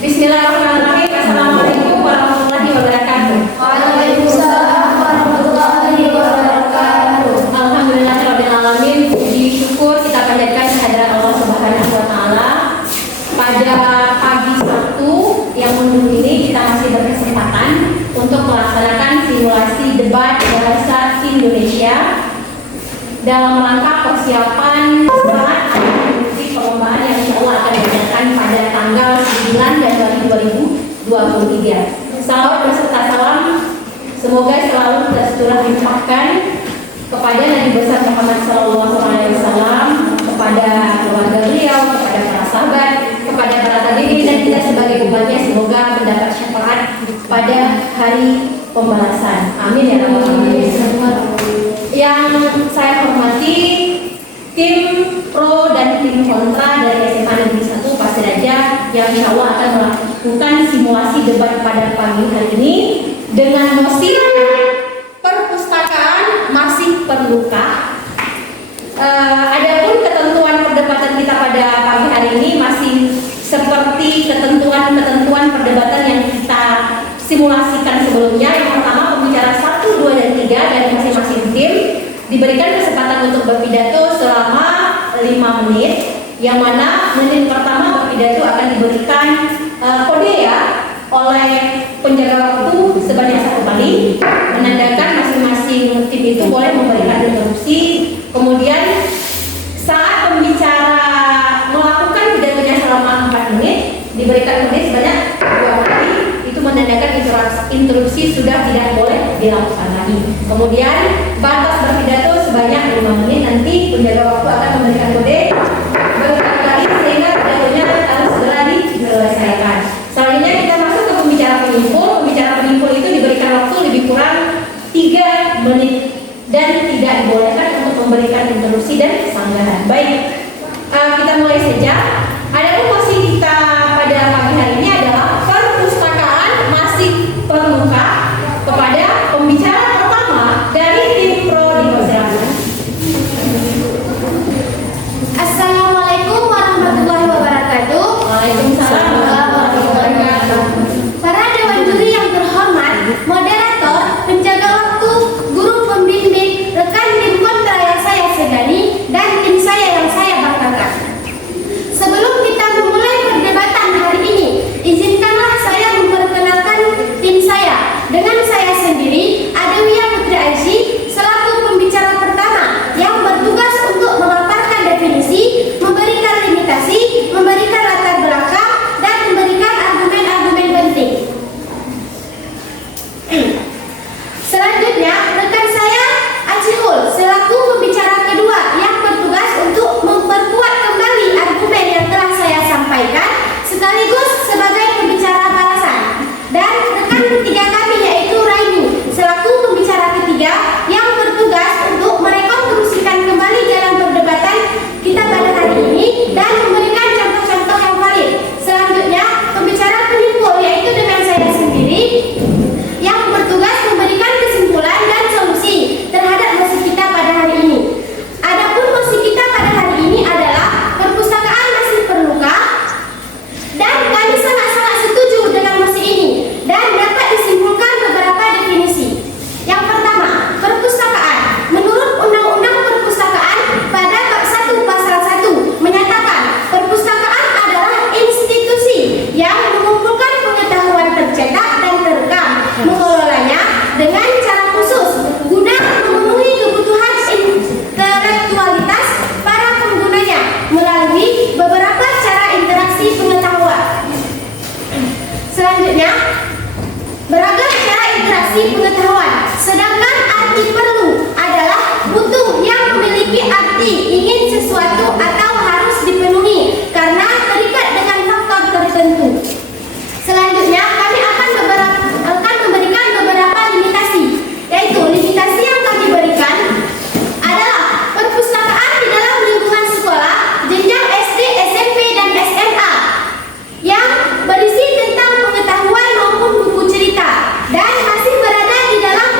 Bismillahirrahmanirrahim. Assalamualaikum warahmatullahi wabarakatuh. Waalaikumsalam warahmatullahi wabarakatuh. Alhamdulillahirabbil alamin. Puji syukur kita panjatkan kehadirat Allah Subhanahu wa taala. Pada pagi Sabtu yang mendung ini kita masih berkesempatan untuk melaksanakan simulasi debat bahasa Indonesia dalam rangka persiapan saat mengikuti perlombaan yang insya Allah akan diadakan pada tanggal 9 Januari 2023. Salawat beserta salam semoga selalu tercurah limpahkan kepada Nabi besar Muhammad SAW, kepada keluarga beliau, kepada para sahabat, kepada para tabi'in dan kita sebagai umatnya semoga mendapat syafaat pada hari pembalasan. Amin ya rabbal alamin. Yang saya hormati tim pro dan tim kontra dari SMA Negeri 1 Pasir Raja yang insya Allah akan melakukan simulasi debat pada pagi hari ini dengan mosi perpustakaan masih perlukah. Adapun ketentuan perdebatan kita pada pagi hari ini masih seperti ketentuan perdebatan yang kita simulasikan sebelumnya. Yang pertama, pembicara 1, 2, dan 3 dari masing-masing tim diberikan kesempatan untuk berpidato selama 5 menit, yang mana menit pertama berpidato akan diberikan kode ya oleh penjaga waktu sebanyak 1 kali, menandakan masing-masing tim itu boleh memberikan interupsi. Kemudian saat pembicara melakukan pidatonya selama 4 menit diberikan menit sebanyak 2 kali, itu menandakan interupsi sudah tidak boleh dilakukan lagi. Kemudian batas berpidato sebanyak 5 menit, nanti penjaga waktu akan memberikan kode berkali-kali sehingga pidatonya harus segera diselesaikan. Selanjutnya kita masuk ke pembicara penyimpul. Pembicara penyimpul itu diberikan waktu lebih kurang 3 menit dan tidak dibolehkan untuk memberikan interupsi dan sanggahan. Baik, kita mulai saja. Adapun mosi kita pada pagi hari ini adalah perpustakaan masih perlukah kepada pembicara pertama dari tim pro dipersilakan. Assalamualaikum warahmatullahi wabarakatuh. Waalaikumsalam warahmatullahi wabarakatuh. Para dewan juri yang terhormat, moderator, penjaga waktu, guru pembimbing, rekan tim kontra yang saya segani, dan tim saya yang saya banggakan. Sebelum kita memulai perdebatan hari ini, izinkanlah saya memperkenalkan tim saya. Dengan saya sendiri, Adewia Putri Aisyah, selaku pembicara pertama yang bertugas untuk memaparkan definisi, memberikan limitasi, memberikan latar belakang, dan memberikan argumen-argumen penting. Selanjutnya, rekan saya Acihul, selaku pembicara kedua yang bertugas untuk memperkuat kembali argumen yang telah saya sampaikan, sekaligus sebagai pembicara balasan. Dan rekan ketiga kami yaitu Raini, selaku pembicara ketiga yang bertugas untuk merekonstruksikan kembali jalan perdebatan kita pada hari ini dan memberikan contoh-contoh yang valid. Selanjutnya, pembicara penyimpul yaitu dengan saya sendiri yang bertugas memberikan kesimpulan dan solusi terhadap mosi kita pada hari ini. Adapun mosi kita pada hari ini adalah perpustakaan masih perlukah, dan kami sangat-sangat setuju dengan mosi ini dan dapat disimpulkan beberapa definisi. Yang pertama, perpustakaan. Menurut Undang-Undang Perpustakaan pada bab 1 pasal 1 menyatakan perpustakaan adalah institusi yang mengumpulkan pengetahuan tercetak dan terekam, mengelolanya dengan cara khusus guna memenuhi kebutuhan intelektualitas para penggunanya melalui beberapa cara interaksi pengetahuan. Selanjutnya, beragam cara interaksi pengetahuan. Sedangkan arti perlu adalah butuh yang memiliki arti ingin sesuatu atau harus dipenuhi karena terikat dengan faktor tertentu. Selanjutnya, kami akan memberikan beberapa limitasi, yaitu limitasi yang kami berikan adalah perpustakaan di dalam lingkungan sekolah jenjang SD, SMP, dan SMA yang berisi tentang pengetahuan maupun buku cerita dan masih berada di dalam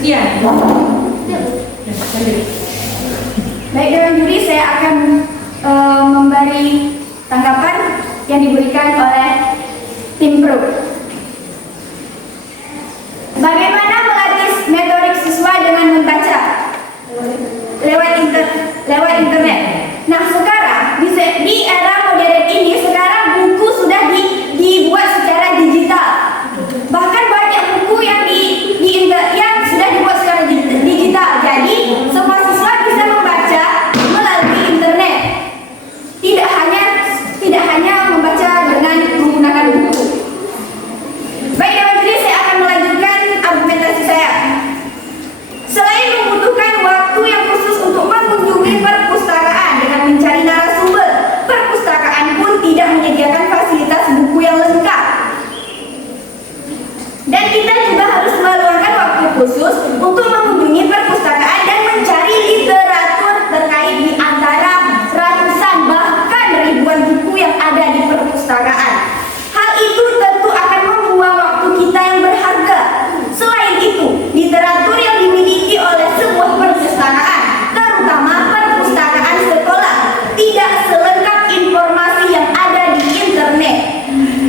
Sekian. Baik, Dewan Juri, saya akan memberi tanggapan yang diberikan oleh tim pro. Bagaimana melatih motorik siswa dengan membaca lewat internet? Nah, sekarang di era modern ini, sekarang buku sudah dibuat secara digital. Bahkan banyak buku yang yang sudah dibuat secara digital. Jadi semua siswa bisa membaca melalui internet. Tidak hanya membaca dengan menggunakan buku. Baik, Dewan Juri, saya akan melanjutkan argumentasi saya. Selain membutuhkan waktu yang khusus untuk mengunjungi perpustakaan dengan mencari narasumber, perpustakaan pun tidak menyediakan fasilitas buku yang lengkap. Dan kita juga harus meluangkan waktu khusus untuk mengunjungi perpustakaan dan mencari literatur terkait di antara ratusan bahkan ribuan buku yang ada di perpustakaan. Hal itu tentu akan membuang waktu kita yang berharga. Selain itu, literatur yang dimiliki oleh sebuah perpustakaan, terutama perpustakaan sekolah, tidak selengkap informasi yang ada di internet.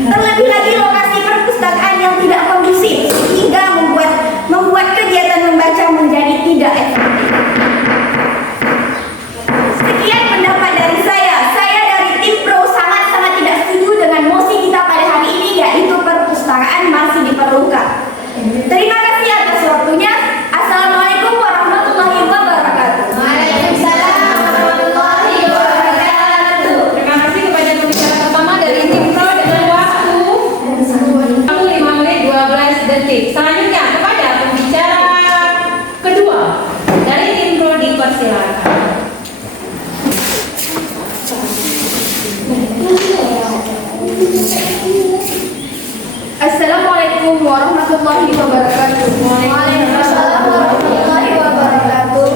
Terlebih lagi lokasi perpustakaan yang tidak kondusif hingga membuat kegiatan membaca menjadi tidak efektif. Sekian pendapat dari saya. Saya dari tim pro sangat-sangat tidak setuju dengan mosi kita pada hari ini, yaitu perpustakaan masih diperlukan. Terima kasih atas waktunya. Assalamualaikum warahmatullahi wabarakatuh. Waalaikumsalam warahmatullahi wabarakatuh. Terima kasih kepada pembicara pertama dari tim pro dengan waktu 5 menit 12 detik. Selanjutnya kepada pembicara kedua dari tim pro dipersilakan. Assalamualaikum warahmatullahi wabarakatuh. Waalaikumsalam warahmatullahi wabarakatuh.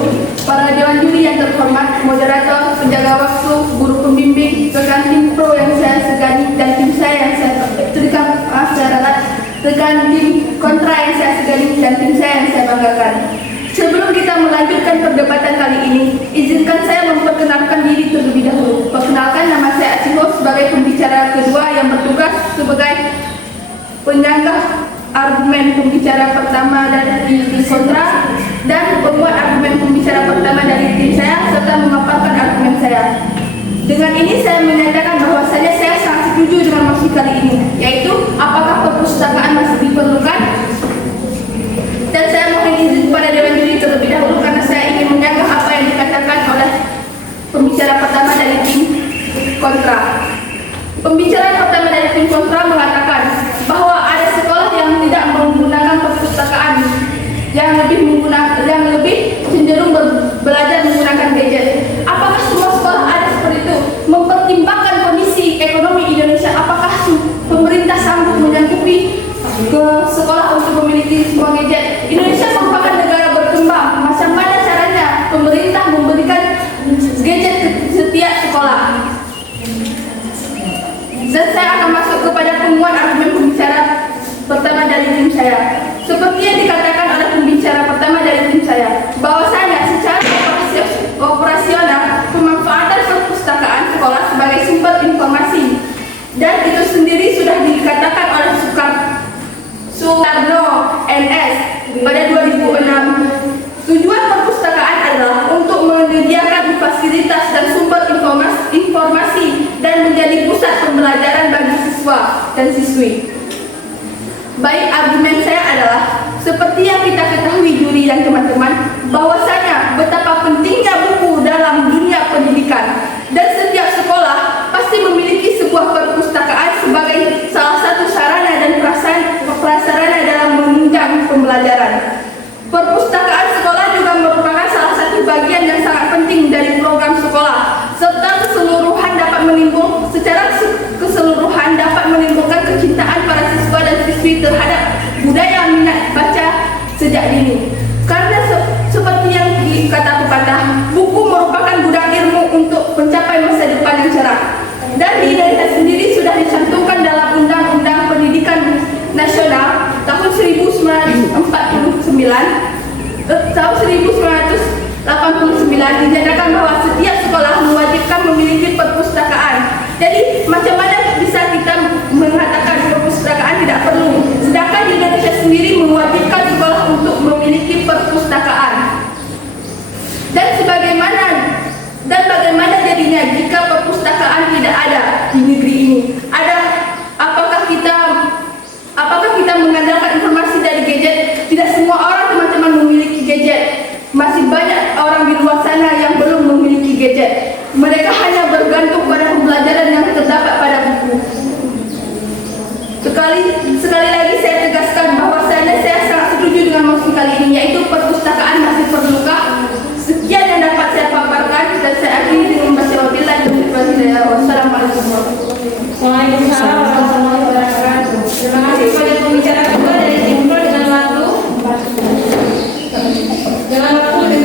Para dewan juri yang terhormat, moderator, penjaga waktu, guru pembimbing, rekan tim pro yang saya segani dan tim saya yang saya rekan tim kontra yang saya segani dan tim saya yang saya banggakan. Sebelum kita melanjutkan perdebatan kali ini, izinkan saya memperkenalkan diri terlebih dahulu. Perkenalkan, nama saya Acihol sebagai pembicara kedua yang bertugas sebagai penyanggah argumen pembicara pertama dari tim kontra dan penguat argumen pembicara pertama dari tim saya serta memaparkan argumen saya. Dengan ini saya menyatakan bahwasanya saya sangat setuju dengan mosi kali ini, yaitu apakah perpustakaan masih diperlukan? Dan saya mohon izin kepada dewan juri terlebih dahulu karena saya ingin menyanggah apa yang dikatakan oleh pembicara pertama dari tim kontra. Pembicara pertama dari tim kontra mengatakan bahwa ada sekolah yang tidak menggunakan perpustakaan, yang lebih cenderung belajar menggunakan gadget. Apakah semua sekolah ada seperti itu? Mempertimbangkan kondisi ekonomi Indonesia, apakah pemerintah sanggup menyanggupi ke sekolah untuk memiliki semua gadget? Indonesia merupakan negara berkembang. Macam mana caranya pemerintah memberikan gadget ke setiap sekolah? Dan saya akan masuk kepada penguat argumen pembicara pertama dari tim saya. Seperti yang dikatakan oleh pembicara pertama dari tim saya, bahwasanya secara operasional pemanfaatan perpustakaan sekolah sebagai sumber informasi, dan itu sendiri sudah dikatakan oleh Soekarno NS pada 2006. Tujuan perpustakaan adalah untuk menyediakan fasilitas dan sumber informasi dan menjadi pusat pembelajaran bagi siswa dan siswi. Baik, argumen saya adalah seperti yang kita ketahui juri dan teman-teman, bahwasanya betapa pentingnya buku dalam dunia pendidikan, dan setiap sekolah pasti memiliki sebuah perpustakaan sebagai salah satu sarana dan prasarana dalam menunjang pembelajaran. Perpustakaan sekolah juga merupakan salah satu bagian yang sangat penting dari program sekolah, serta secara keseluruhan dapat menimbulkan kecintaan para siswa dan siswi terhadap budaya minat baca sejak dini. Karena seperti yang dikata pepatah, buku merupakan gudang ilmu untuk mencapai masa depan yang cerah. Dan di Indonesia sendiri sudah dicantumkan dalam Undang-Undang Pendidikan Nasional tahun 1949 tahun 1989 dinyatakan bahwa setiap sekolah mewajibkan memiliki perpustakaan. Jadi macam mana bisa kita mengatakan perpustakaan tidak perlu, sedangkan di Indonesia sendiri mewajibkan sekolah untuk memiliki perpustakaan. Dan bagaimana jadinya jika perpustakaan tidak ada di negeri ini? Apakah kita mengandalkan informasi dari gadget? Tidak semua orang teman-teman memiliki gadget. Masih banyak orang di luar sana yang belum memiliki gadget. Mereka hanya bergantung pada pembelajaran yang terdapat pada buku. Sekali lagi saya tegaskan bahwasanya saya sangat setuju dengan mosi kali ini, yaitu perpustakaan masih perlukah. Sekian yang dapat saya paparkan dan saya akhiri dengan membaca wabillahi taufiq wal hidayah. Wassalamualaikum warahmatullahi wabarakatuh. Waalaikumsalam warahmatullahi wabarakatuh. Terima kasih kepada pembicara kedua dari tim Pro dengan waktu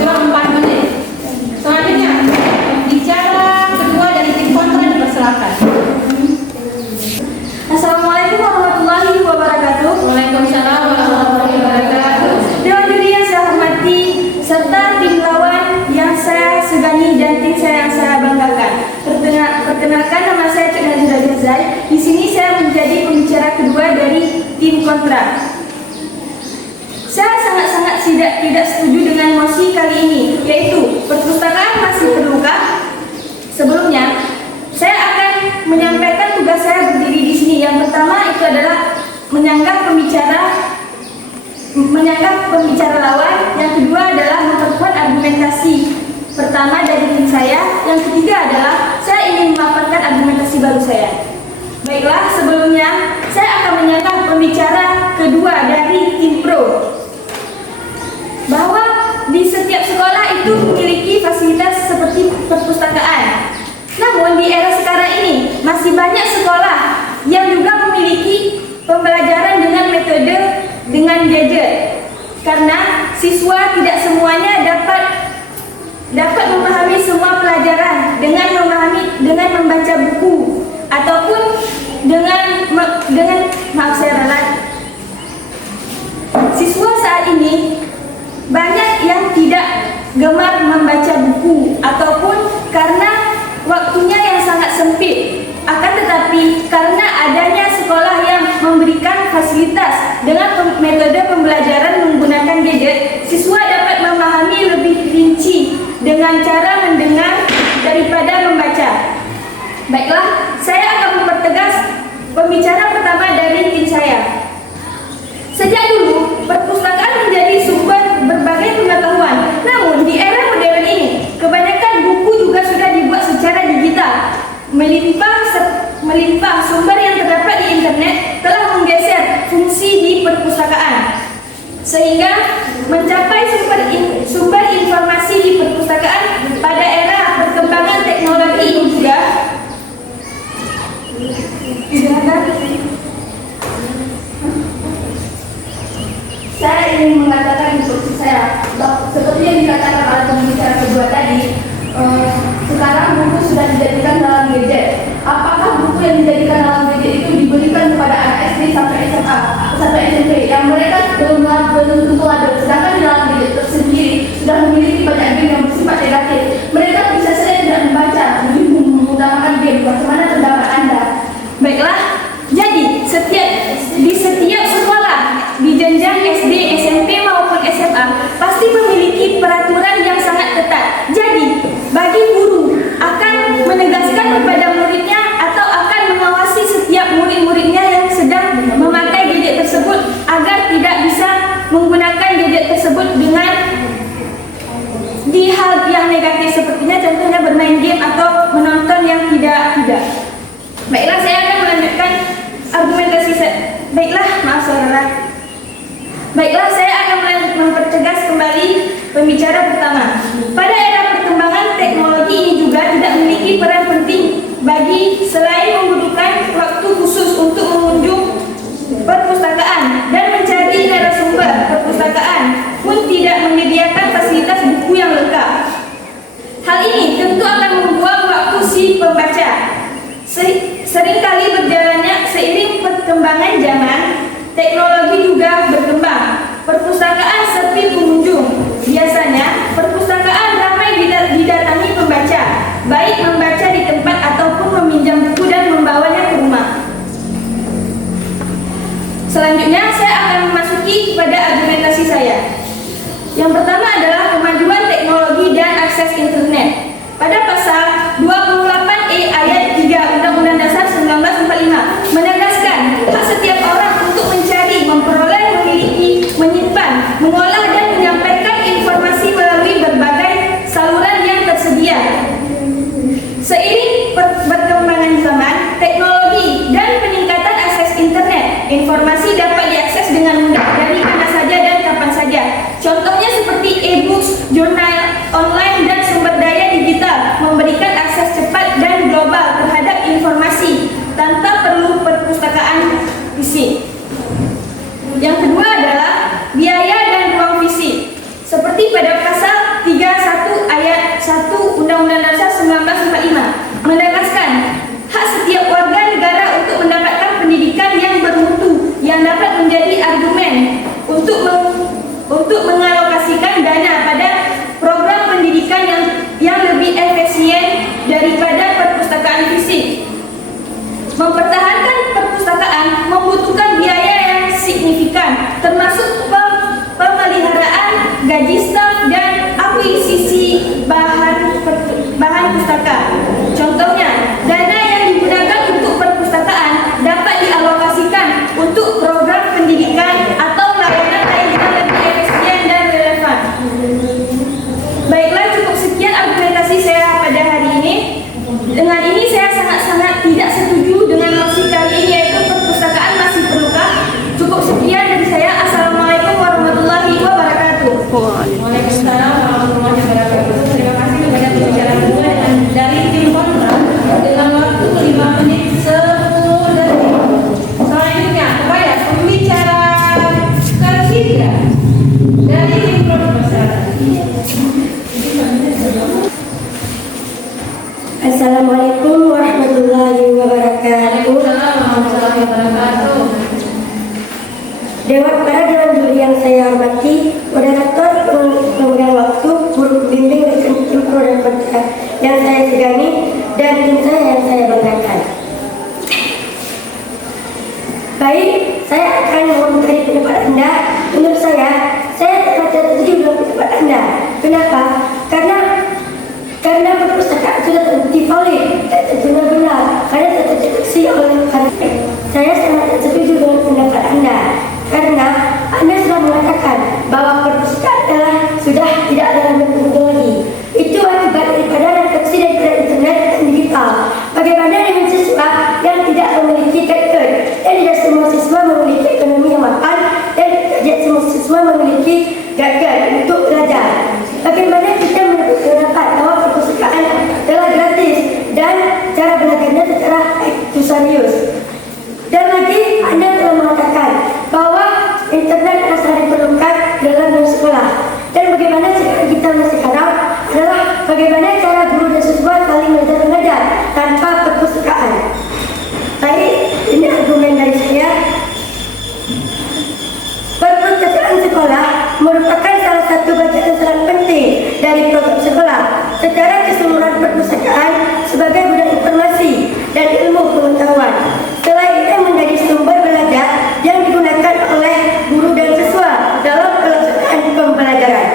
4 menit. Selanjutnya pembicara kedua dari tim kontra dipersilakan. Assalamualaikum warahmatullahi wabarakatuh. Waalaikumsalam warahmatullahi wabarakatuh. Dewan juri yang saya hormati serta tim lawan yang saya segani dan tim saya yang saya banggakan. Perkenalkan, nama saya Cik Nazira Jazai. Di sini saya menjadi pembicara kedua dari tim kontra. Saya sangat-sangat tidak setuju dengan mosi kali ini, yaitu perpustakaan masih perlukah? Sebelumnya, saya akan menyampaikan tugas saya berdiri di sini. Yang pertama itu adalah menyanggah pembicara lawan. Yang kedua adalah memperkuat argumentasi pertama dari tim saya. Yang ketiga adalah saya ingin memaparkan argumentasi baru saya. Baiklah, sebelumnya saya akan menyanggah pembicara kedua dari tim Pro, bahwa di setiap sekolah itu memiliki fasilitas seperti perpustakaan. Namun di era sekarang ini masih banyak sekolah yang juga memiliki pembelajaran dengan metode dengan gadget, karena siswa tidak semuanya dapat memahami semua pelajaran dengan membaca buku ataupun dengan maaf saya ralat. Siswa saat ini banyak yang tidak gemar membaca buku ataupun karena waktunya yang sangat sempit. Akan tetapi karena adanya sekolah yang memberikan fasilitas dengan metode pembelajaran menggunakan gadget, siswa dapat memahami lebih rinci dengan cara mendengar daripada membaca. Baiklah, saya akan mempertegas pembicara pertama dari tim saya. Sejak dulu, perpustakaan menjadi sumber berbagai pengetahuan. Namun di era modern ini, kebanyakan buku juga sudah dibuat secara digital. Melimpah sumber yang terdapat di internet telah menggeser fungsi di perpustakaan, sehingga mencapai sumber informasi di perpustakaan pada era perkembangan teknologi ini juga. Saya ingin mengatakan instruksi saya, seperti yang dikatakan oleh pembicara kedua tadi, sekarang buku sudah dijadikan dalam gadget. Apakah buku yang dijadikan dalam gadget itu diberikan kepada anak SD sampai SMA, sampai SMP, yang mereka belum tentu ada, sedangkan di dalam gadget tersendiri sudah memiliki banyak game yang bersifat negatif. Mereka bisa saja tidak membaca, lebih menggunakan game. Bagaimana pendapat Anda? Baiklah, jadi di setiap sekolah di jenjang SD, SMP maupun SMA pasti memiliki peraturan yang sangat ketat. Jadi bagi guru akan menegaskan kepada muridnya atau akan mengawasi setiap murid-muridnya yang sedang memakai gadget tersebut agar tidak bisa menggunakan gadget tersebut dengan di hal yang negatif, sepertinya contohnya bermain game atau menonton yang tidak. Baiklah, saya akan melanjutkan argumentasi saya. Baiklah, saya akan mempertegas kembali pembicara pertama. Pada era perkembangan teknologi ini juga tidak memiliki peran penting bagi selain membutuhkan waktu khusus untuk mengunjung perpustakaan dan mencari narasumber perpustakaan pun tidak menyediakan fasilitas buku yang lengkap. Hal ini tentu akan membuang waktu si pembaca. Seringkali berjalannya seiring perkembangan zaman, teknologi juga berkembang. Perpustakaan sepi pengunjung. Biasanya Selanjutnya saya akan memasuki pada argumentasi saya. Yang pertama adalah kemajuan teknologi dan akses internet. Pada pasal 28E ayat 3 Undang-Undang Dasar 1945 menegaskan hak setiap orang untuk mencari, memperoleh, memiliki, menyimpan, mengolah dan menyampaikan informasi melalui berbagai saluran yang tersedia. Seiring perkembangan zaman, teknologi dan peningkatan akses internet, informasi dapat diakses dengan mudah dari mana saja dan kapan saja. Contohnya seperti e-books, jurnal online dan sumber daya digital memberikan akses cepat dan global terhadap informasi tanpa perlu perpustakaan fisik. Yang kedua adalah biaya dan ruang fisik. Seperti pada pasal 31 ayat 1 Undang-Undang Dasar 1945 menegaskan hak setiap warga negara untuk mendapatkan pendidikan yang bermutu yang dapat menjadi argumen untuk mengalokasikan dana pada program pendidikan yang lebih efisien daripada perpustakaan fisik. Mempertahankan perpustakaan membutuhkan biaya yang signifikan, termasuk pemeliharaan, gaji staf dan akuisisi bahan pustaka. Contohnya, dana yang digunakan untuk perpustakaan dapat dialokasikan untuk program pendidikan atau layanan lain yang lebih efisien dan relevan. Baiklah, cukup sekian argumentasi saya pada hari ini. Dengan ini saya sangat-sangat tidak setuju dengan mosi kali ini, yaitu perpustakaan masih perlukah? Cukup sekian dari saya. Assalamualaikum warahmatullahi wabarakatuh. Waalaikumsalam warahmatullahi wabarakatuh. Terima kasih kepada pembicara kedua dari tim kontra dengan waktu 5 menit 10 detik. Selanjutnya kepada pembicara ketiga dari tim kontra. Assalamualaikum warahmatullahi wabarakatuh. Waalaikumsalam warahmatullahi Para dewan juri yang saya hormati, moderator pemegang waktu, guru pembimbing dan tim pro dan kontra yang saya segani, dan tim saya yang saya banggakan. Baik, saya akan mengomentari pendapat Anda. Menurut saya tidak setuju dengan pendapat Anda. Kenapa? Karena perpustakaan sudah terbukti valid dan tentunya benar karena terdeteksi oleh saya sangat setuju dengan pendapat Anda. Karena Anda sudah mengatakan bahwa perpustakaan sudah tidak dalam bentuk teknologi. Itu akibat daripada redaksi daripada internet dan digital. Bagaimana dengan siswa yang tidak memiliki gadget? Dan tidak semua siswa memiliki ekonomi yang mapan dan tidak semua siswa memiliki gadget untuk belajar. Bagaimana kita mendapat bahwa perpustakaan adalah gratis dan cara belajarnya secara serius? Dan lagi Anda telah mengatakan bahwa internet sangat diperlukan dalam sekolah. Dan bagaimana kita sekarang adalah bagaimana cara guru dan siswa saling belajar mengajar tanpa perpustakaan. Baik, ini argumen dari saya. Perpustakaan sekolah merupakan salah satu bagian yang sangat penting dari program sekolah. Secara keseluruhan perpustakaan sebagai gudang informasi dan ilmu pengetahuan. Selain itu menjadi sumber belajar yang digunakan oleh guru dan siswa dalam pelaksanaan pembelajaran.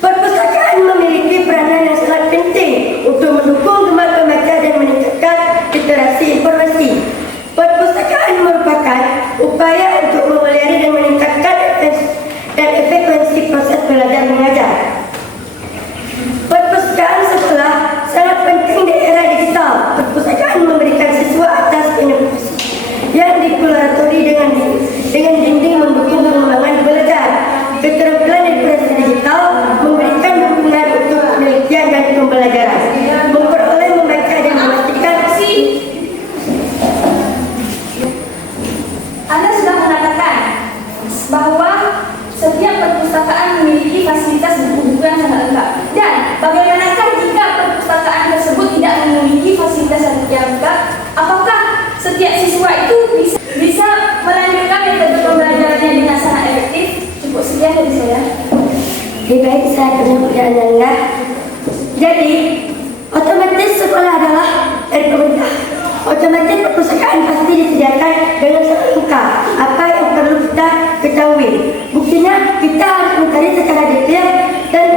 Perpustakaan memiliki peranan yang sangat penting untuk mendukung gemar membaca dan meningkatkan literasi informasi. Perpustakaan merupakan upaya untuk memelihara dan meningkatkan efisiensi proses belajar mengajar. Perpustakaan sekolah sangat penting di era digital. Perpustakaan memberikan siswa atas inovasi yang dikolaborasi dengan dinding mendukung pengembangan belajar. Keterampilan informasi digital memberikan dukungan untuk penelitian dan pembelajaran. Memperoleh, membaca dan memastikan. Anda sudah mengatakan bahwa setiap perpustakaan memiliki fasilitas buku-buku yang sangat lengkap. Dan bagaimanakah jika perpustakaan tersebut tidak memiliki fasilitas yang lengkap? Apakah setiap siswa itu bisa melanjutkan metode pembelajarannya dengan sangat efektif? Cukup sekian dari saya. Baik, saya akan menyampaikan Anda. Jadi, otomatis sekolah adalah dari pemerintah. Otomatis perpustakaan pasti disediakan dengan sangat lengkap. Apa yang perlu Intinya kita harus mencari secara detail dan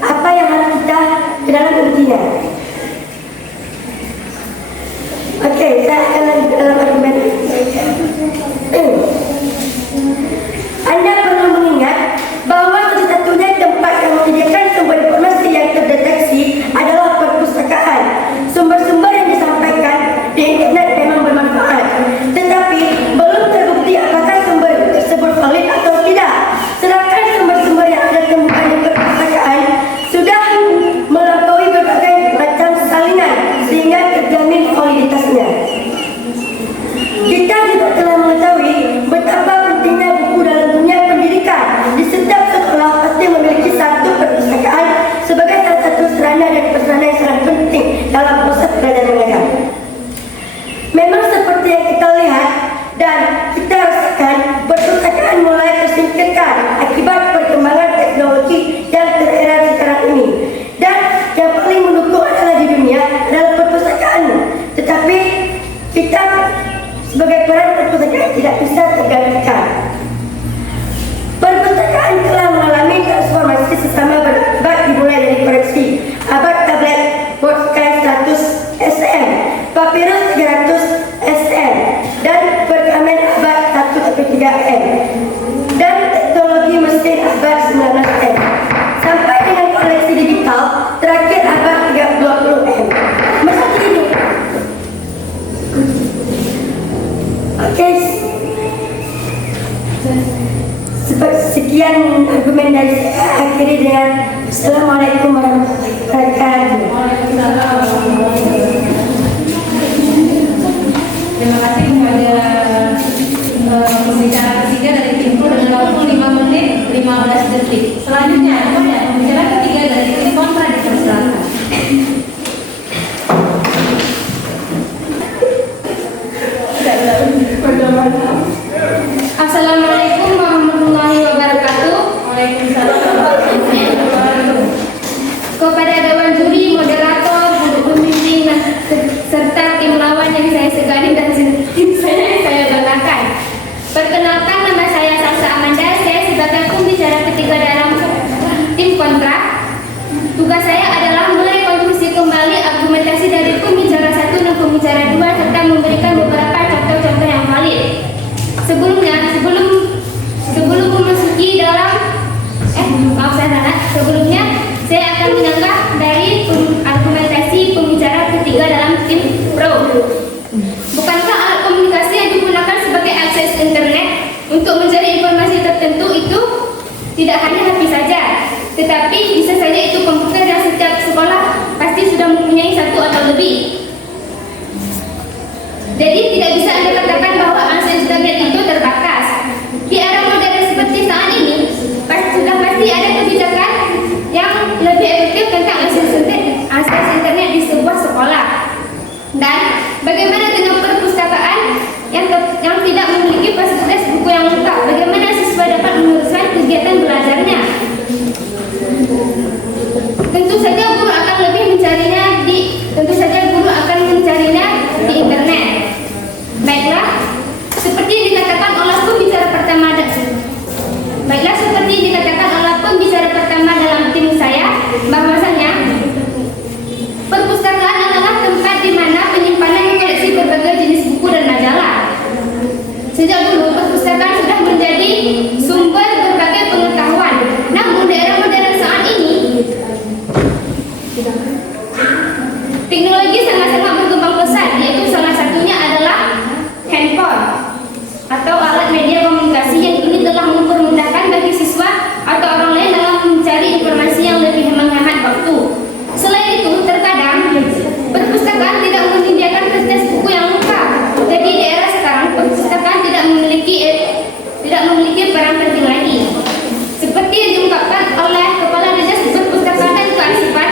apa yang harus kita ke dalam intinya. Oke, saya akan lanjut ke dalam argumen. Anda perlu mengingat bahwa satu-satunya tempat yang menyediakan sumber informasi yang terdeteksi adalah perpustakaan. Sumber-sumber yang disampaikan di internet memang bermanfaat, tetapi belum terbukti apakah sumber tersebut valid atau tidak. Sedangkan sumber-sumber yang ada temukan di perpustakaan sudah melampaui berbagai macam salinan sehingga terjamin validitasnya. Kita juga telah mengetahui betapa pentingnya buku dalam dunia pendidikan. Di setiap sekolah pasti memiliki satu perpustakaan sebagai salah satu sarana dan prasarana yang sangat penting dalam proses belajar mengajar. Memang seperti yang kita lihat dan kita rasakan, perpustakaan mulai tersingkirkan akibat perkembangan teknologi yang tererat sekarang ini. Dan yang paling mendukung adalah di dunia adalah perpustakaan. Tetapi kita sebagai peran perpustakaan tidak bisa tergantikan. Perpustakaan telah mengalami transformasi sesama berabad dimulai dari koleksi abad tablet, podcast 100 SN, papirus 300 SN, dan perkamen abad 1-3 M, dan teknologi mesin abad 19 M, sampai dengan koleksi digital terakhir abad 20 M. Masa kini, oke, sekian argumen dari saya. Akhiri dengan Assalamualaikum warahmatullahi wabarakatuh. Terima kasih kepada pembicara ketiga dari tim Pro dengan waktu 5 menit 15 detik. Selanjutnya kepada pembicara ketiga dari tim kontra dipersilakan. Assalamualaikum warahmatullahi wabarakatuh. Waalaikumsalam warahmatullahi wabarakatuh. Kepada dewan juri, moderator, pembimbing, serta tim lawan yang saya segani dan tim saya banggakan. Perkenalkan, nama saya Salsa Amanda. Saya sebagai pembicara ketiga dalam tim kontra. Tugas saya adalah merekonstruksi kembali argumentasi dari pembicara 1 dan pembicara 2 serta memberikan beberapa contoh-contoh yang valid. Sebelum memasuki dalam sebelumnya saya akan menyanggah dari argumentasi pembicara ketiga dalam tim Pro. Bukankah alat komunikasi yang digunakan sebagai akses internet untuk mencari informasi tertentu itu tidak hanya HP saja, tetapi bisa saja itu komputer yang setiap sekolah pasti sudah mempunyai satu atau lebih. Jadi tidak bisa Anda katakan bahwa akses internet itu terbatas. Di era modern seperti saat ini, sudah pasti ada kebijakan yang lebih efektif tentang akses internet di sebuah sekolah. Dan bagaimana dengan perpustakaan yang tidak memiliki fasilitas buku yang lengkap? Bagaimana siswa dapat meneruskan kegiatan belajarnya? Tentu saja guru akan mencarinya di internet. Baiklah, seperti yang dikatakan oleh pembicara pertama dalam tim saya, bahwasanya perpustakaan adalah tempat di mana penyimpanan koleksi berbagai jenis buku dan majalah. Sejak dulu perpustakaan sudah menjadi sumber berbagai pengetahuan. Namun di era modern saat ini, teknologi sangat-sangat berkembang pesat, yaitu salah satunya adalah handphone atau alat media komunikasi yang ini telah mempermudahkan bagi siswa atau orang lain dalam mencari informasi yang lebih menghemat waktu. Selain itu, terkadang perpustakaan tidak menyediakan fasilitas buku yang lengkap. Jadi di era sekarang perpustakaan tidak memiliki peran penting lagi. Seperti yang diungkapkan oleh Kepala Dinas Perpustakaan dan Kearsipan.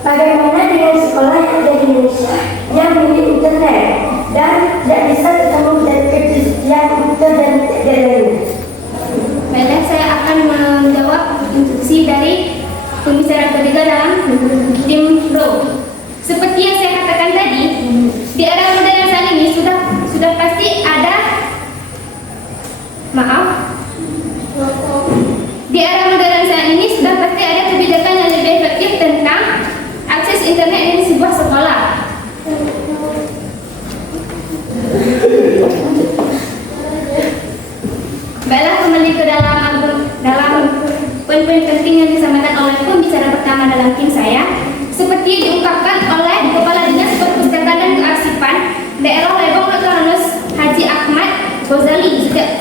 Bagaimana dengan sekolah yang ada di Indonesia yang minim internet dan tidak bisa ketemu dari ketersediaan komputer dan lain-lain? Baiklah, saya akan menjawab instruksi dari pembicara ketiga dalam tim Pro. Seperti yang saya katakan tadi, di era modern saat ini sudah pasti poin-poin penting yang disampaikan oleh pembicara pertama dalam tim saya, seperti diungkapkan oleh Kepala Dinas Perpustakaan dan Kearsipan Daerah Lebong Dr. Haji Ahmad Ghazali sejak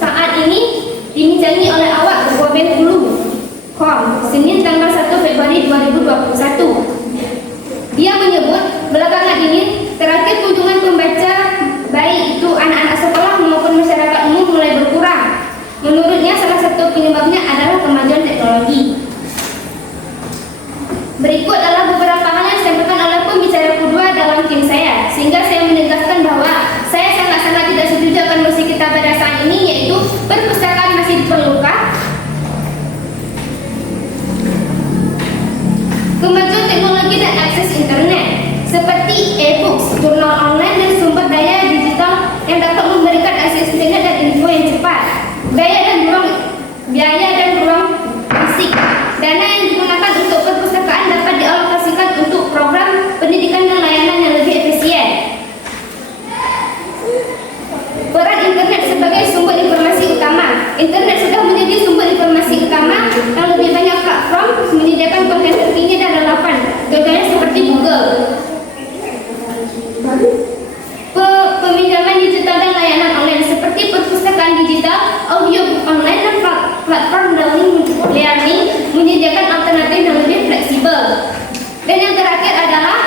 saat ini diminjani oleh awak Ketua Bengkulu.com Senin tanggal 1 Februari 2021. Dia menyebut belakangan ini terakhir kunjungan pembaca baik itu anak-anak sekolah maupun masyarakat umum mulai berkurang. Menurutnya salah satu penyebabnya adalah kemajuan teknologi. Berikut adalah beberapa hal yang disampaikan oleh pembicara kedua dalam tim saya, sehingga saya menegaskan bahwa saya sangat-sangat tidak setuju akan misi kita pada saat ini, yaitu perpustakaan masih diperlukan. Kemajuan teknologi dan akses internet seperti e-books, jurnal online dan sumber daya digital yang dapat memberikan akses internet dan info yang cepat. Biaya dan ruang fisik. Dana yang digunakan untuk perpustakaan dapat dialokasikan untuk program pendidikan dan layanan yang lebih efisien. Peran internet sebagai sumber informasi utama. Internet sudah menjadi sumber informasi utama yang lebih banyak platform menyediakan konten terkini dan relevan. Contohnya seperti Google. Peminjaman digital dan layanan online seperti perpustakaan digital, audio online dan platform learning menyediakan alternatif yang lebih fleksibel. Dan yang terakhir adalah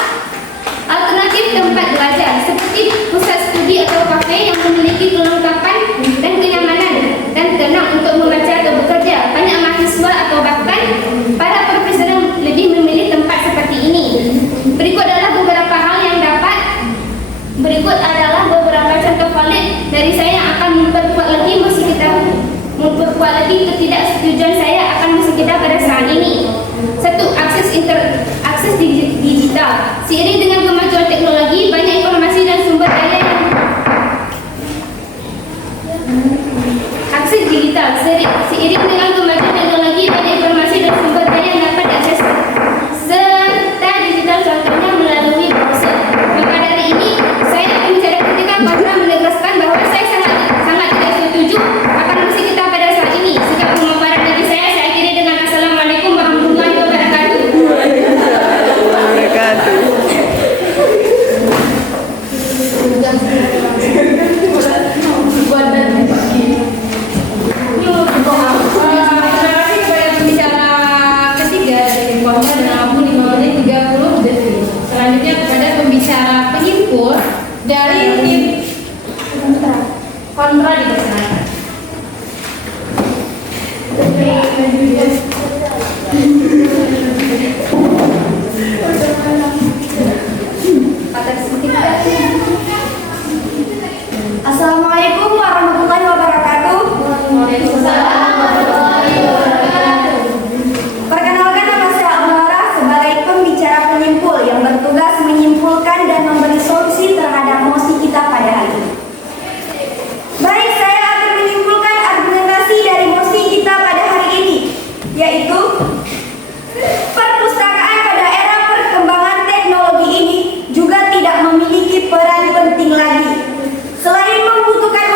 alternatif tempat belajar seperti pusat studi atau kafe yang memiliki kelengkapan dan kenyamanan dan tenang untuk membaca atau bekerja. Banyak mahasiswa atau bahkan para profesor yang lebih memilih tempat seperti ini. Berikut adalah beberapa contoh valid dari saya yang akan memperkuat lagi ketidaksetujuan saya akan misi kita pada saat ini. 1. Akses digital. Seiring dengan kemajuan teknologi, banyak informasi dan sumber daya yang akses digital. Seiring dengan kemajuan teknologi, banyak informasi dan sumber daya yang dapat diakses serta digital, contohnya melalui browser. Maka dari ini, saya akan bicara ketika bahwa menegaskan bahwa saya sangat tidak setuju akan misi kita pada saat ini. Sikap pemaparan dari saya akhiri dengan Assalamualaikum warahmatullahi wabarakatuh. Selanjutnya kepada pembicara penyimpul dari tim kontra dipersilakan. Assalamualaikum warahmatullahi wabarakatuh. Perkenalkan, nama saya Amara sebagai pembicara penyimpul yang bertugas menyimpulkan dan memberi solusi terhadap mosi kita pada hari ini. Baik, saya akan menyimpulkan argumentasi dari mosi kita pada hari ini, yaitu perpustakaan pada era perkembangan teknologi ini juga tidak memiliki peran penting lagi. Selain membutuhkan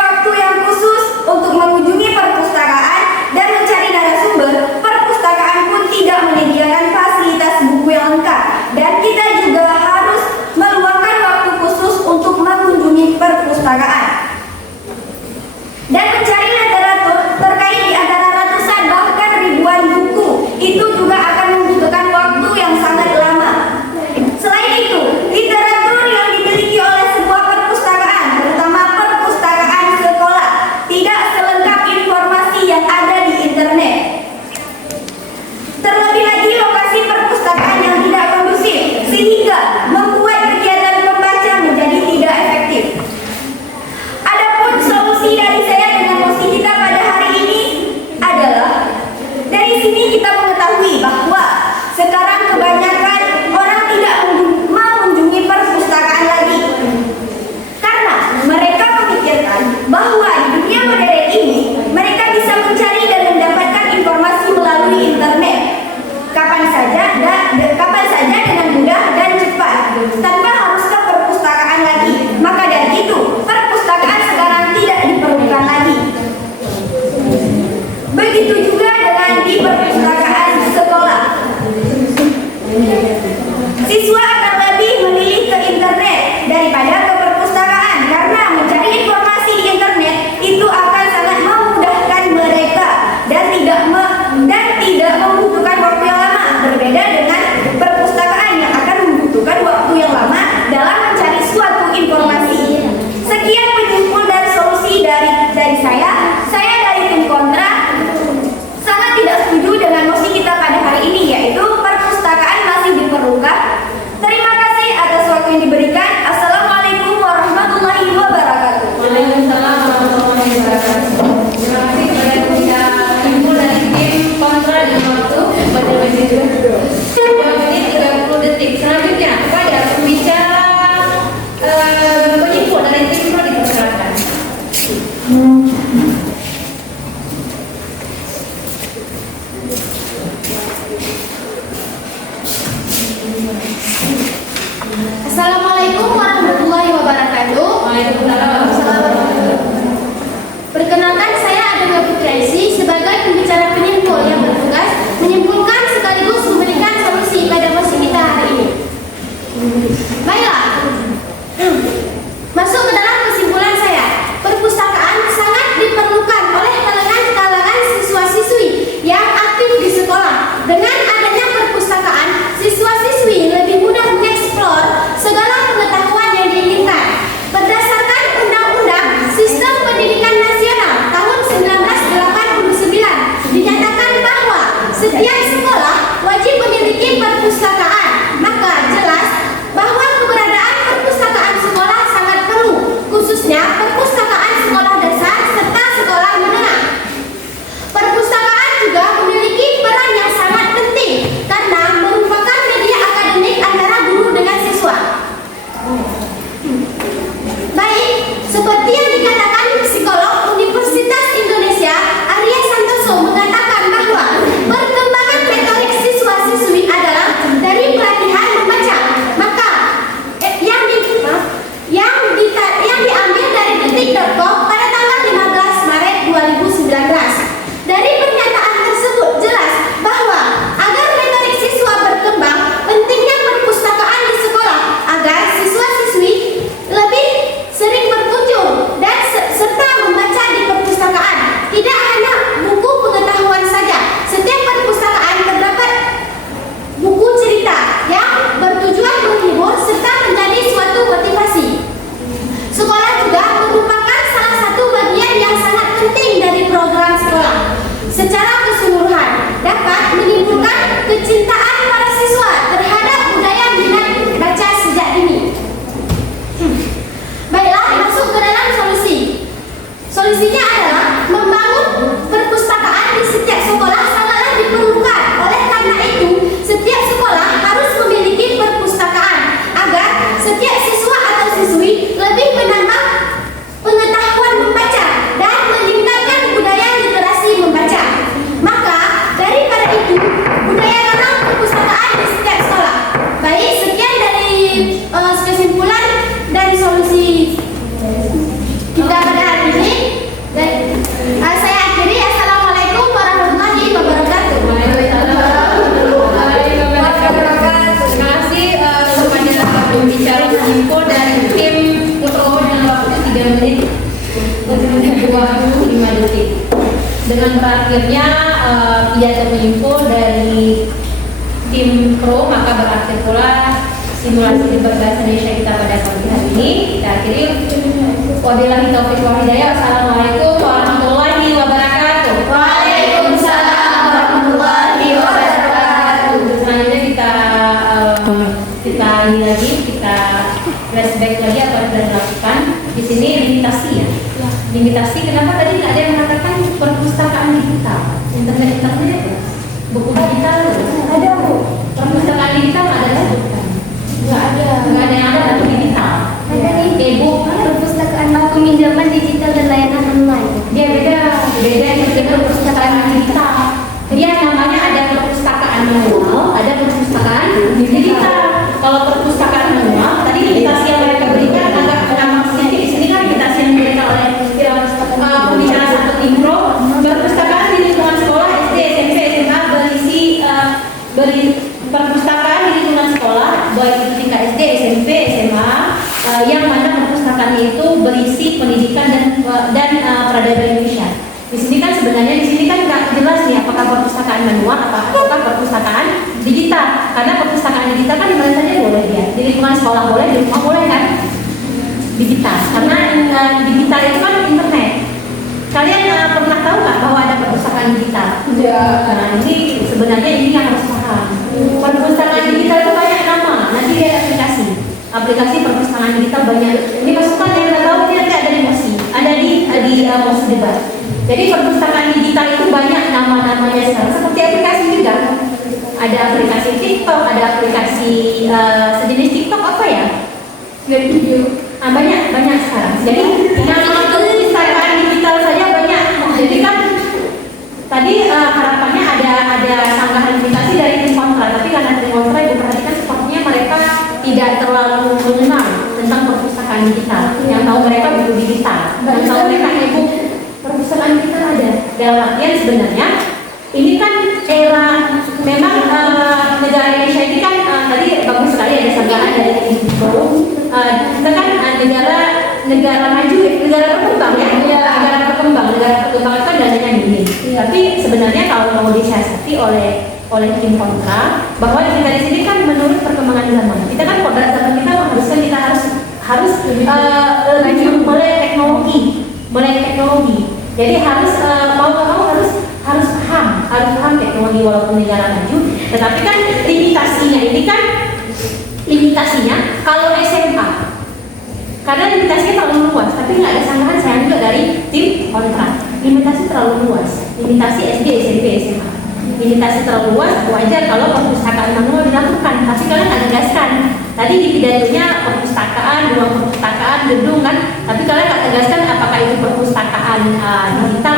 Perkenalkan, saya Adema Putriaisi sebagai pembicara penyimpul yang bertugas menyimpulkan sekaligus memberikan solusi pada mosi kita hari ini. Baiklah, masuk ke dalam kesimpulan saya. Perpustakaan sangat diperlukan oleh kalangan siswa-siswi yang aktif di sekolah. Dengan adanya perpustakaan, siswa-siswi lebih mudah mengeksplor segala pengetahuan yang diinginkan. Berdasarkan Undang-Undang Sistem Pendidikan Nasional tahun 1989 dinyatakan bahwa setiap sekolah wajib memiliki perpustakaan. Maka jelas bahwa keberadaan perpustakaan sekolah sangat perlu, khususnya perpustakaan sekolah dasar serta sekolah menengah. Perpustakaan juga memiliki peran yang sangat penting karena merupakan media akademik antara guru dengan siswa. Baik, seperti yang dikatakan psikolog Universitas Indonesia Arya Santoso mengatakan bahwa perkembangan retorik siswa-siswi adalah dari pelatihan membaca. Maka yang diambil dari detik.com pada tanggal 15 Maret 2019. Dari pernyataan tersebut jelas bahwa agar retorik siswa berkembang, pentingnya perpustakaan di sekolah agar siswa-siswi lebih sering berkunjung dan serta membaca di perpustakaan. Tidak hanya buku pengetahuan saja, setiap perpustakaan terdapat buku cerita yang bertujuan menghibur serta menjadi suatu motivasi. Sekolah juga merupakan salah satu bagian yang sangat penting dari program sekolah. Secara keseluruhan dapat menimbulkan kecintaan para siswa terhadap budaya minat baca sejak dini. Baiklah, masuk ke dalam solusi. Solusinya adalah membangun perpustakaan di setiap sekolah sangatlah diperlukan. Oleh karena itu, setiap sekolah harus memiliki perpustakaan agar setiap siswa atau siswi lebih menambah pengetahuan membaca dan meningkatkan budaya literasi membaca. Maka daripada itu, budayakanlah perpustakaan di setiap sekolah. Baik, sekian dari kesimpulan dan solusi kita pada hari ini. Dan saya akhiri. Assalamualaikum warahmatullahi wabarakatuh. Terima kasih kepada pembicara penyimpul dan tim Putro dengan waktu 3 menit 25 detik. Dengan berakhirnya pidato penyimpul dari tim Pro, maka berakhir pula simulasi debat bahasa Indonesia kita pada pagi hari ini. Kita akhiri. Wabillahi taufiq wal hidayah. Wassalamualaikum warahmatullahi wabarakatuh. Waalaikumsalam warahmatullahi wabarakatuh. Selanjutnya kita ini lagi, kita flashback lagi apa yang sudah dilakukan. Di sini limitasi ya. Limitasi, kenapa tadi nggak ada yang mengatakan perpustakaan digital, internet ya? Buku digital ada bu. Perpustakaan digital ada disebutkan? Nggak ada yang ada tapi digital. Ada nih, e-book, perpustakaan peminjaman digital dan layanan online. dia beda itu dengan perpustakaan digital. Dia namanya ada perpustakaan manual, ada perpustakaan digital. Kalau perpustakaan manual, tadi limitasi yang mereka berikan agak menambah sedikit. Di sini kan limitasi yang diberikan oleh pembicara satu intro. Perpustakaan di lingkungan sekolah SD, SMP, SMA perpustakaan di lingkungan sekolah, baik itu tingkat SD, SMP, SMA, yang mana perpustakaannya itu berisi pendidikan dan peradaban Indonesia. Di sini kan sebenarnya nggak jelas nih apakah perpustakaan manual atau apakah perpustakaan digital. Karena perpustakaan digital kan di mana saja boleh ya. Di lingkungan sekolah boleh, di rumah boleh kan? Digital. Karena digital itu kan internet. Kalian pernah tahu nggak bahwa ada perpustakaan digital? Ya. Nah ini sebenarnya ini yang harus paham. Perpustakaan digital itu banyak nama. Nanti ada aplikasi perpustakaan digital banyak. Ini masukan yang kita tahu ini ada di mosi, ada di mosi debat. Jadi perpustakaan digital itu banyak nama-namanya sekarang. Seperti aplikasi juga. Ada aplikasi TikTok, ada aplikasi sejenis TikTok apa ya? Video. Banyak sekarang. Jadi nama perpustakaan digital saja banyak. Jadi kan tadi harapannya ada sanggahan aplikasi dari tim kontra, tapi karena tim kontra diperhatikan sepertinya mereka tidak terlalu mengenal tentang perpustakaan digital. Yang tahu Dalam artian sebenarnya ini kan era memang negara Indonesia ini kan tadi bagus sekali ada sanggahan dari Info. Kita kan negara maju, negara berkembang ya, negara berkembang itu kan dananya gini. Tapi sebenarnya kalau mau disiasati oleh tim kontra bahwa kita di sini kan menurut perkembangan zaman. Kita kan kodrat zaman kita mengharuskan kita harus lebih melek teknologi. Jadi harus mau nggak mau harus paham teknologi walaupun negara maju. Tetapi kan limitasinya kalau SMA karena limitasinya terlalu luas. Tapi nggak ada sanggahan saya juga dari tim kontra. Limitasi terlalu luas. Limitasi SD, SMP, SMA. Limitasi terlalu luas, wajar kalau perpustakaan manual dilakukan. Tapi kalian nggak tegaskan. Tadi di pidatonya perpustakaan, ruang perpustakaan, gedung kan. Tapi kalian nggak tegaskan apakah itu perpustakaan digital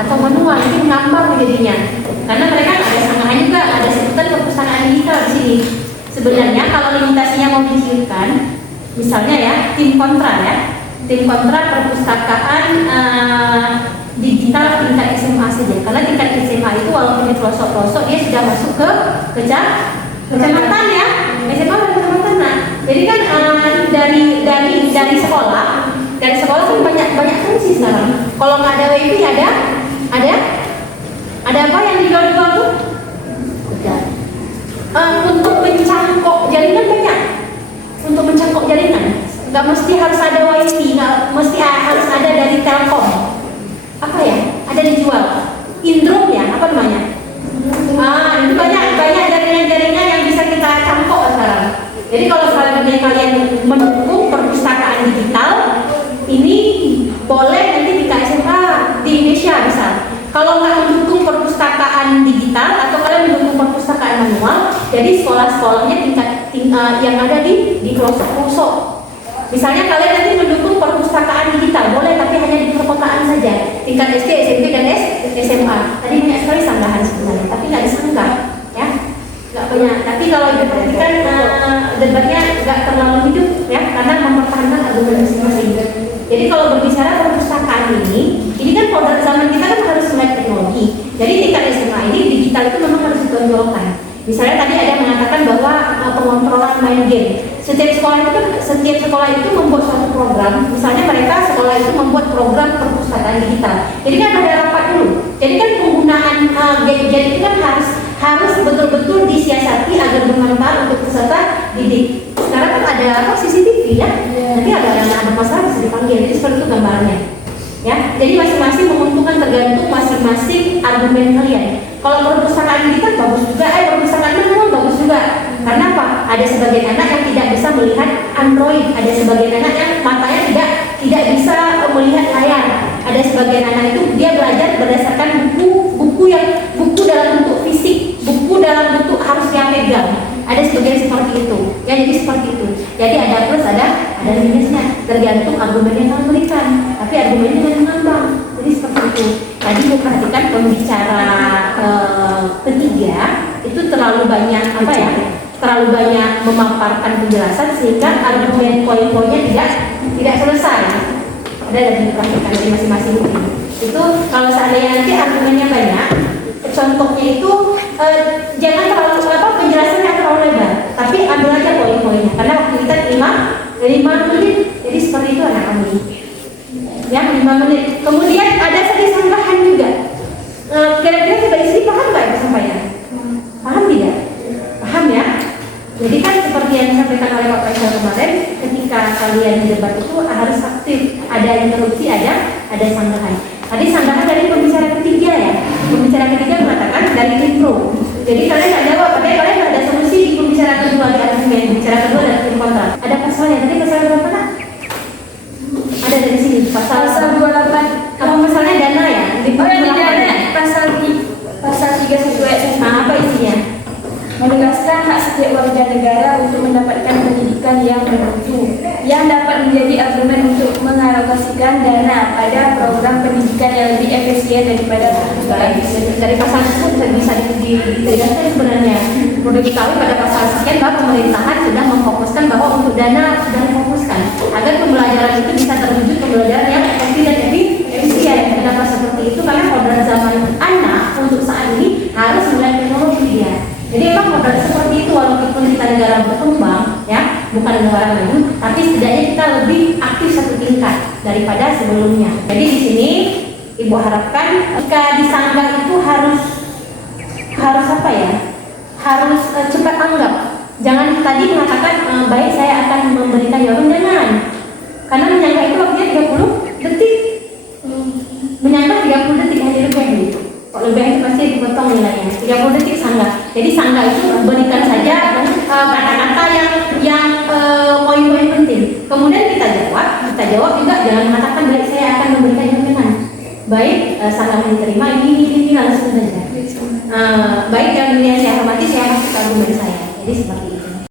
atau manual. Ini mengambang jadinya. Karena mereka nggak ada sanggahan juga, ada sebutan perpustakaan digital di sini. Sebenarnya kalau limitasinya mau dicirikan, misalnya ya tim kontra perpustakaan digital tingkat SMA saja. Karena tingkat SMA itu walaupun di pelosok-pelosok dia sudah masuk ke kecamatan ya. SMA dan kecamatan. Nah, jadi kan dari sekolah kan banyak fungsi sekarang. Kalau nggak ada WiFi ada apa yang dijual tuh? Untuk mencangkok jaringan banyak. Untuk mencangkok jaringan nggak mesti harus ada WiFi, nggak mesti harus ada dari Telkom. Apa ya? Ada dijual. Indrom ya, apa namanya? Itu banyak jaringan-jaringan yang bisa kita cangkok sekarang. Jadi kalau kalian mendukung perpustakaan digital, ini boleh nanti di SMA di Indonesia bisa. Kalau nggak mendukung perpustakaan digital atau kalian mendukung perpustakaan manual, jadi sekolah-sekolahnya tingkat yang ada di pelosok-pelosok. Misalnya kalian nanti mendukung perpustakaan digital, boleh tapi hanya di perkotaan saja, tingkat SD, SMP dan SMA. Tadi banyak sekali sanggahan sebenarnya, tapi nggak disanggah, ya, nggak banyak. Tapi kalau diperhatikan debatnya nggak terlalu hidup, ya, karena mempertahankan argumen masing-masing. Jadi kalau berbicara perpustakaan ini kan produk zaman kita kan harus melek teknologi. Jadi tingkat SMA ini digital itu memang harus ditonjolkan. Misalnya tadi ada yang mengatakan bahwa pengontrolan main game. Setiap sekolah itu membuat suatu program. Misalnya mereka sekolah itu membuat program perpustakaan digital. Jadi kan ada rapat dulu. Jadi kan penggunaan gadget itu kan harus betul-betul disiasati agar bermanfaat untuk peserta didik. Sekarang kan ada CCTV ya. Nanti ada masalah bisa dipanggil. Jadi seperti itu gambarannya. Ya, jadi masing-masing menguntungkan tergantung masing-masing argumen kalian. Kalau perpustakaan digital bagus juga, perpustakaan manual bagus juga. Karena apa? Ada sebagian anak yang tidak bisa melihat Android, ada sebagian anak yang matanya tidak bisa melihat layar. Ada sebagian anak itu dia belajar berdasarkan buku dalam bentuk fisik, buku dalam bentuk harus dia pegang. Ada sebagian seperti itu. Ya, jadi seperti itu. Jadi ada plus, ada minusnya. Tergantung argumen yang kalian berikan. Tapi argumennya dengan mengambang. Jadi seperti itu. Tadi perhatikan pembicara ketiga itu terlalu banyak terlalu banyak memaparkan penjelasan sehingga argumen poin-poinnya tidak selesai. Ada yang diperhatikan dari masing-masing itu. Kalau seandainya nanti argumennya banyak, contohnya itu jangan terlalu penjelasannya terlalu lebar, tapi ambil aja poin-poinnya karena waktu kita 5 menit. Jadi seperti itu anak kami. Ya, 5 menit. Kemudian ada sedikit sanggahan juga. Kira-kira kita di sini paham nggak sampaian? Paham tidak? Paham ya? Jadi kan seperti yang disampaikan oleh Pak Faisal kemarin, ketika kalian di debat itu harus aktif. Ada interupsi, ada sanggahan. Tadi sanggahan dari pembicara ketiga ya. Pembicara ketiga mengatakan dari tim pro. Jadi kalian nggak jawab, padahal kalian nggak ada solusi di pembicara kedua di argumen, pembicara kedua dan tim kontra. Ada pasalnya. Tadi pasal berapa nak? Ada dari sini pasal 28. Apa masalahnya dana ya? Di dana pasal 3 ayat 1. Apa isinya? Menegaskan hak setiap warga negara untuk mendapatkan pendidikan yang bermutu, yang dapat menjadi argumen untuk mengalokasikan dana pada program pendidikan yang lebih efisien daripada perpustakaan. Dari pasal tersebut bisa ditegaskan sebenarnya. Perlu diketahui pada pasal sekian bahwa pemerintahan sudah memfokuskan bahwa untuk dana sudah difokuskan agar pembelajaran itu bisa terwujud pembelajaran yang efektif dan efisien. Kenapa seperti itu? Karena kodrat zaman seperti itu, walaupun kita negara berkembang, ya, bukan negara maju, tapi setidaknya kita lebih aktif satu tingkat daripada sebelumnya. Jadi di sini Ibu harapkan jika disanggah itu harus apa ya? Harus cepat tanggap. Jangan tadi mengatakan baik saya akan memberikan jawaban, jangan. Karena menyanggah itu waktunya 30 detik. Menyanggah 30 detik hanya lebih gitu. Kalau lebih itu pasti dipotong nilainya. 30 detik sanggah. Jadi sanggah itu berikan saja kata-kata yang poin-poin penting. Kemudian kita jawab juga, jangan mengatakan baik saya akan memberikan jawaban. Baik, sanggah diterima ini langsung saja. Baik, yang mulia saya hormati, saya kasih argumen saya. Jadi seperti